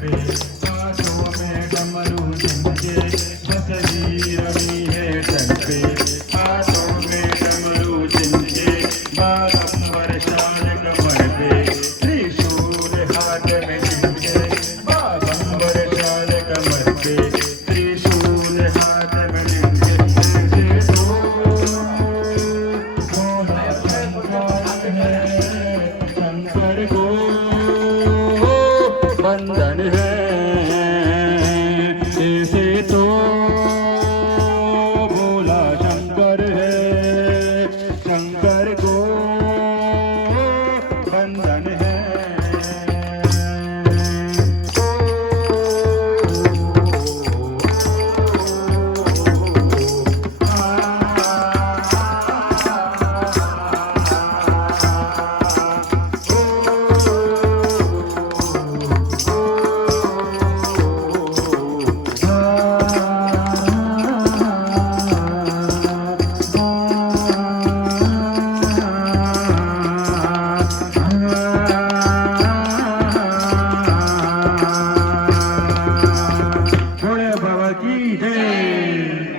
पे हाथों में डमरू जिनके बसवीर रवि है तन पे हाथों में डमरू जिनके बागंबर शाल कमर पे त्रिशूल हाथ में जिनके बागंबर शाल कमर पे त्रिशूल हाथ में जिनके ऐसे तो भोला शंकर है शंकर को बंधन है।